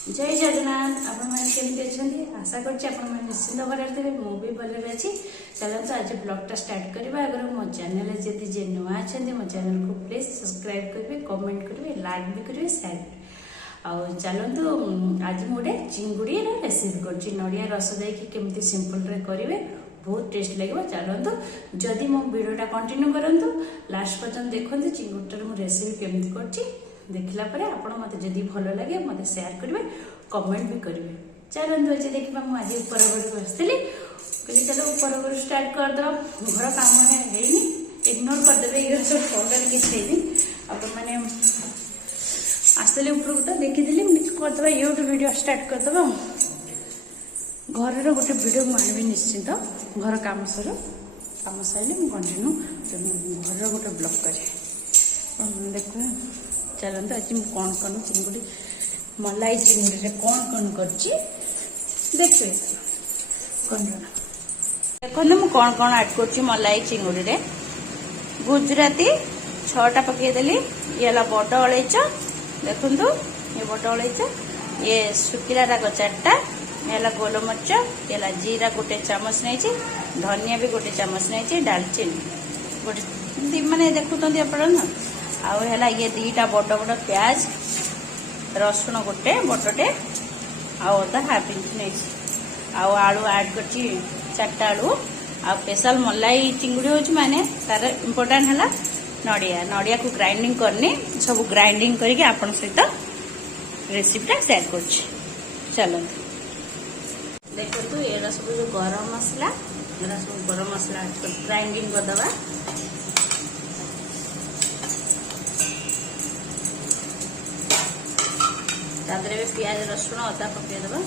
जय जगन्नाथ आपमि आशा करश्चिंत भल थे मुझे भलि अच्छी चलते आज ब्लॉगटा स्टार्ट करवा आगर मो चैनल जदि जे नुआ अच्छा मो चैनल को प्लीज सब्सक्राइब करेंगे कमेंट करेंगे लाइक भी करेंगे शेयर करेंगे चलतु आज मुझे चिंगुड़ी रेसिपी कर नड़िया रस देकी सिंपल करेंगे बहुत टेस्ट लगे चलतु जदि मो वीडियोटा कंटिन्यू करूँ लास्ट पर्यटन देखते चिंगुड़ार रेसिपी केमती कर देखला पर आपण मते जदी भलो लगे मते शेयर करिवे कमेंट भी करिवे चलंतु अछि देखबा मु आज ऊपर घर बसली कहली चलो ऊपर घर स्टार्ट कर दो घर काम है हेनी इग्नोर कर देबे ये सब फोल्डर के छेनी अब माने आसले ऊपर को देखि दिली मिक्स कर दबा यूट्यूब वीडियो स्टार्ट कर दबा घर रो गोटे वीडियो मानबे निश्चित घर काम सरो काम साइले मु कंटिन्यू घर रो गोटे ब्लॉग करे देखो चलते आज मुझे कौन कौन चिंगुड़ी मलाई चिंगुड़ी कौन कौन कर देखिए कौन देखो मुझे कौन कौन ऐड कर मलाई चिंगुड़ी रे गुजराती 6टा पकईदेली ये बड़ अलैच देखु ये बड़ अलैच ये शुखिला राग 4टा ये गोलमरीच ये जीरा गोटे चामच नहीं धनिया भी गोटे चामच नहीं डालचीनी गोटे माने देखुं आप आउ है ये 2टा बड़ बड़ प्याज रसुण गोटे बड़टे आधा हाफ इंच नहीं आलू ऐड कर 4टा आलू आ स्पेशल मलाई चिंगुड़ी हो माने तार इम्पोर्टाट है नड़िया नड़िया को ग्राइंडिंग करनी सब ग्राइंडिंग करके आपण सहित रेसिपीटा शेयर कर चलते देखो ये सब जो गरम मसला ये सब गरम मसला ग्राइंडिंग करदे तादरे भी प्याज रसुण अदा पकईदबा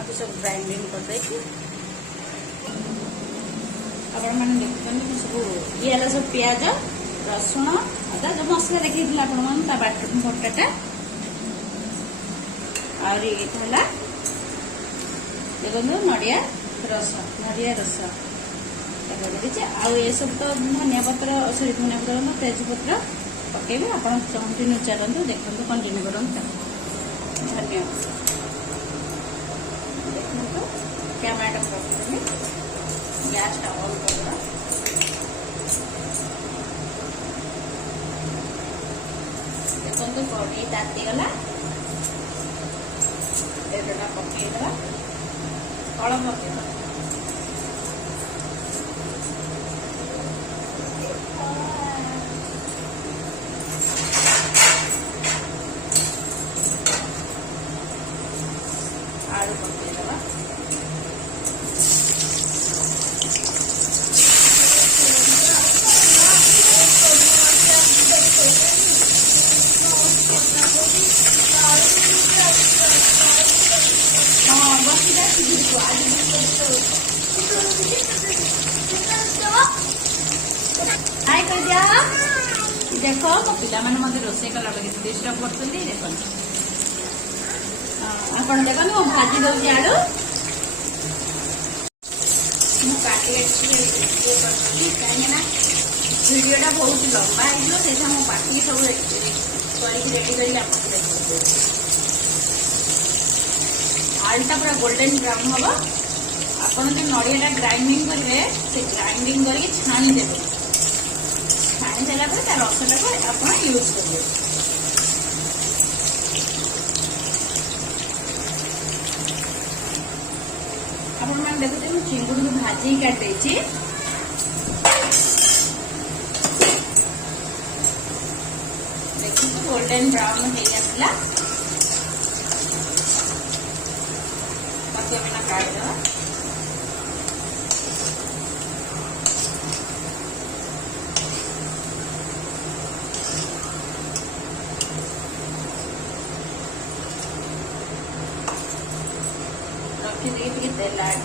अभी सब ग्राइंडिंग कर देखते सब ये सब प्याज रसुण अदा जो मसला देखी बटाटा और ये देखो नड़िया रस ये सब तो धनिया पत्र सॉरी धनिया पत्र तेजपत्र पकेबे आप कंटिन्यू चलते देखते कंटिन्यू करूँ धन्यवाद देखो कैमराटा पकड़े गैसटा ऑन कर देखो कड़ी तातीगला तेलटा पकईदे कल पकईद आलू पकईदबा हाय कर दिया देखो मो पिला माने मते रोसे कला लगे डिस्टर्ब करछली देखो आपण देखो मो भाजी दउची आलू मु काटी ये करछली काहे ना वीडियोटा बहुत लंबा आइलो सेटा मो बाकी सब रेडी करी आपन देखो आलूटा पूरा गोल्डन ब्राउन हबो आपन जो नड़ियाटा ग्राइंडिंग करेंगे से ग्राइंडिंग करके छाणी देवे छाणी देला पर तार रसटा को आप यूज करेंगे आपण मैंने देखते चिंगुड़ी को भाजी काटे देखिए गोल्डन ब्राउन हो गया बाकी मैंने काट देवा तेल ऐड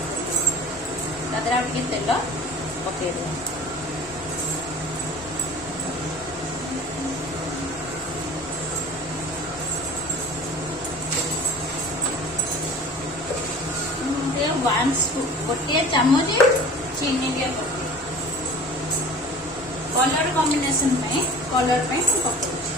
तादरा तेल पकईद गोटे चामच चीनी दिया कलर कॉम्बिनेशन में कलर पे पकाउछि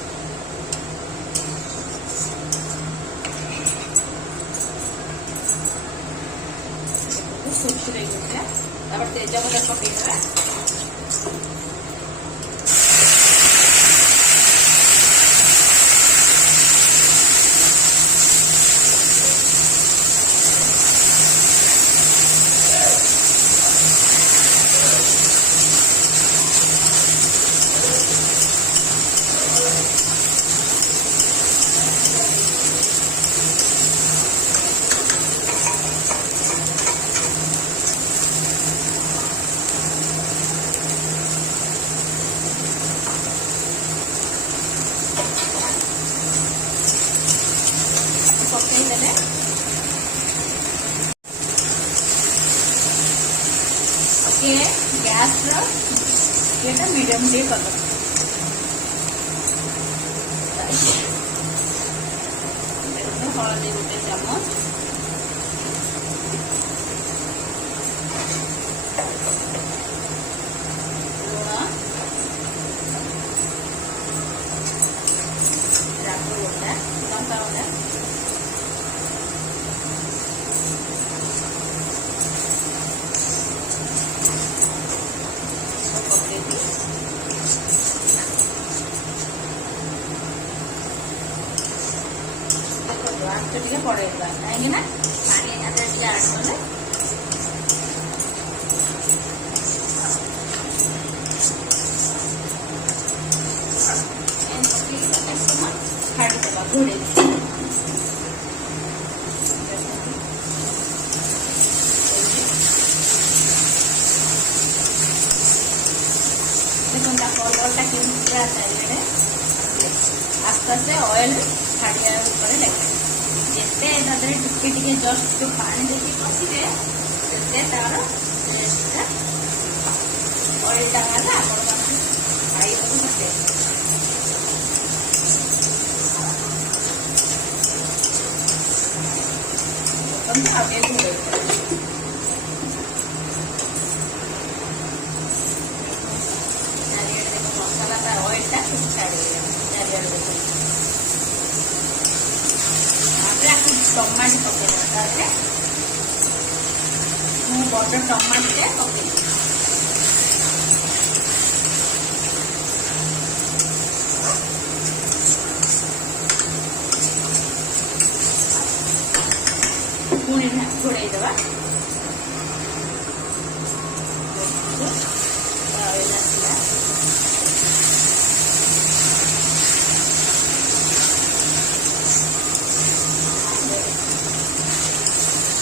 सुखी रही तेजपत्ता पकईदेवा गैस मीडियम टे कर हल्दी गोटे चामच लुण राखू गोटा लंका गोटा टे पड़े कहीं ना पानी आड कले छाड़ीदा घोड़े देखो कलरटा पूरा चारिड़े आस्ते आस्ते ऑयल छाड़िया लगे जिते टिके जस्ट पानी देखिए कषिले से तार टेस्टा ऑयलटा बाहर आपण खाई मसाला ऑयलटा छाड़ी टमाट पकड़ बटर टमाटे पकड़ पुणी घोड़े देवा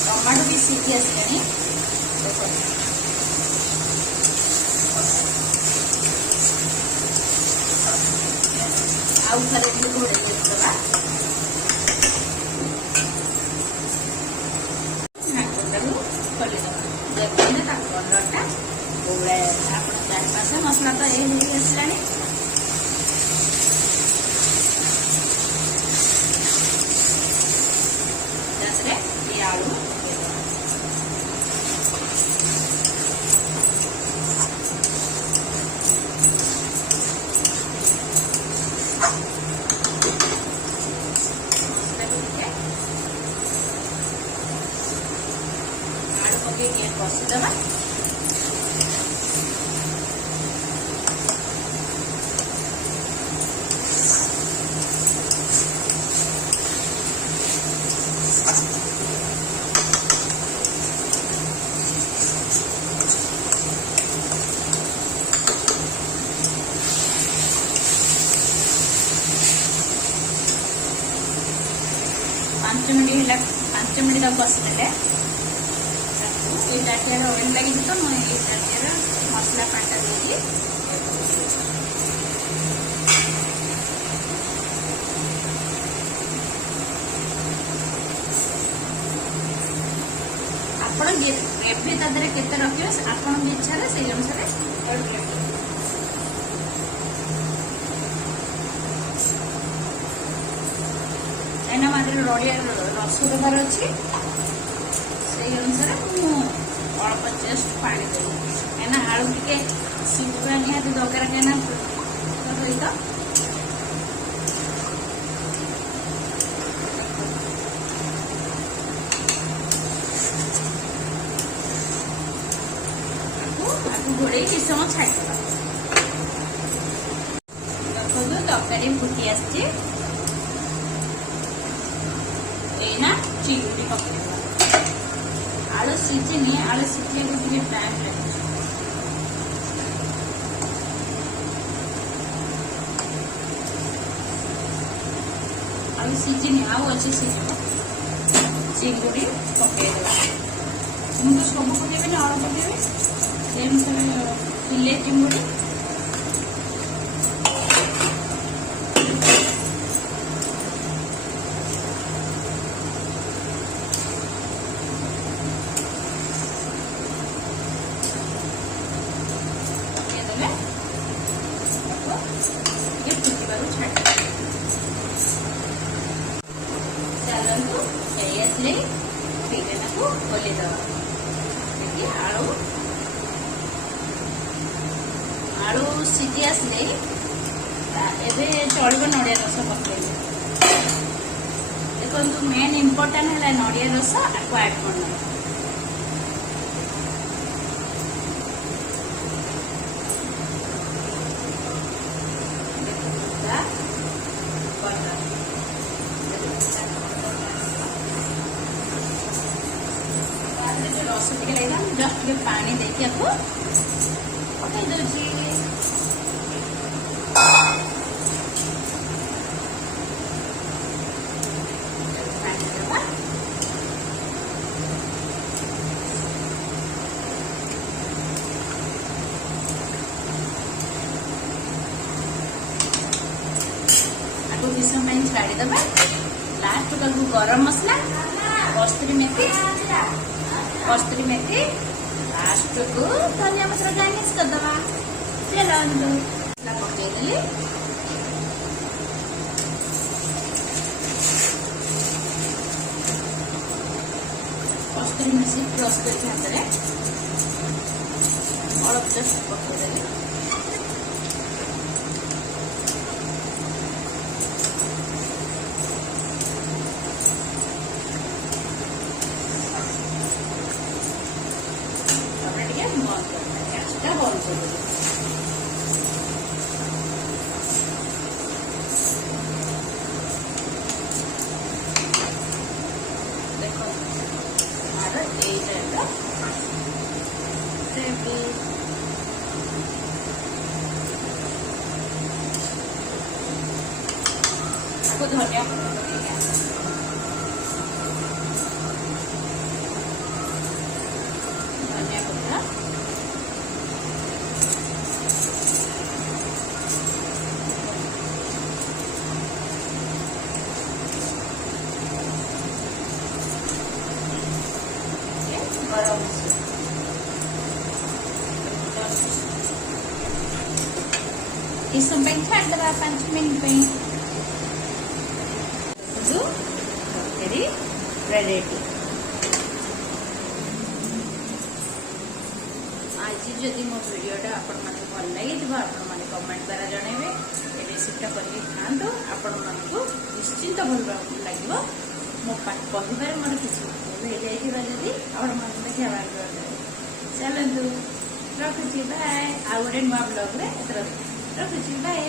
टमाटो भी सीखी आसले आउ थे घोड़े देवा कलरटा गोला आप चारिपास मसला तो ये आसला आलू 知道吗？ 5 मिनट है 5 मिनट तक बसले ऑयल लगी तो मुझे मसला काटा देगी आपण ग्रेवी तादरे केते रखियो आपण इच्छा रे सेही अनुसार एना मात्र रड़िया रस देवार अच्छी से अनुसार अल्प जस्ट पानी देवी कहीं आलू टे सिंगुरा निहाती दरकार कहना सहित घोड़े किस समय छाड़ीदा देखो तरकारी फुटी आसना चिंगुड़ी पकड़ आलू सीझिनी आलू सीझे टाइम लगे आलू सीझिनी आउ अच्छे सीझ चिंगुड़ी पकईदेवा मुझे सब पकड़े अड़ पकड़े किले चिंगुड़ी चलतु आसले खोलीदे आलू सीझी आसले चलो नड़िया रस पकड़े देखो मेन इम्पोर्टाट है नड़िया रस आपको ऐड करना रस टे लगे जस्ट टे पानी देखिए आपको पकई दूसरी किस समय छाड़ीदे लास्ट तक गरम मसला कस्तूरी मेथी लास्ट को धनिया पत्र गार्निश करदे चलो पकईदेली कस्तूरी मेथी क्रश कर हाथ में अल्प जस्ट पकईदेली धनिया पत्ता गरम इस समय छाड़देवा 5 मिनट रेडी आज जदि मो वीडियोटा आपण माने भल लगे आपण कमेंट द्वारा जनइबे ए रेसिपीटा करके खांतो आपण मानकु निश्चिंत भल लागिवो मो कहबार मोर किछि भूल हे जाइथिबा जदि आपण माने देखिबा चलंतु रखुची बाय आ गोटे नुआ ब्लॉग रे रखुची बाय।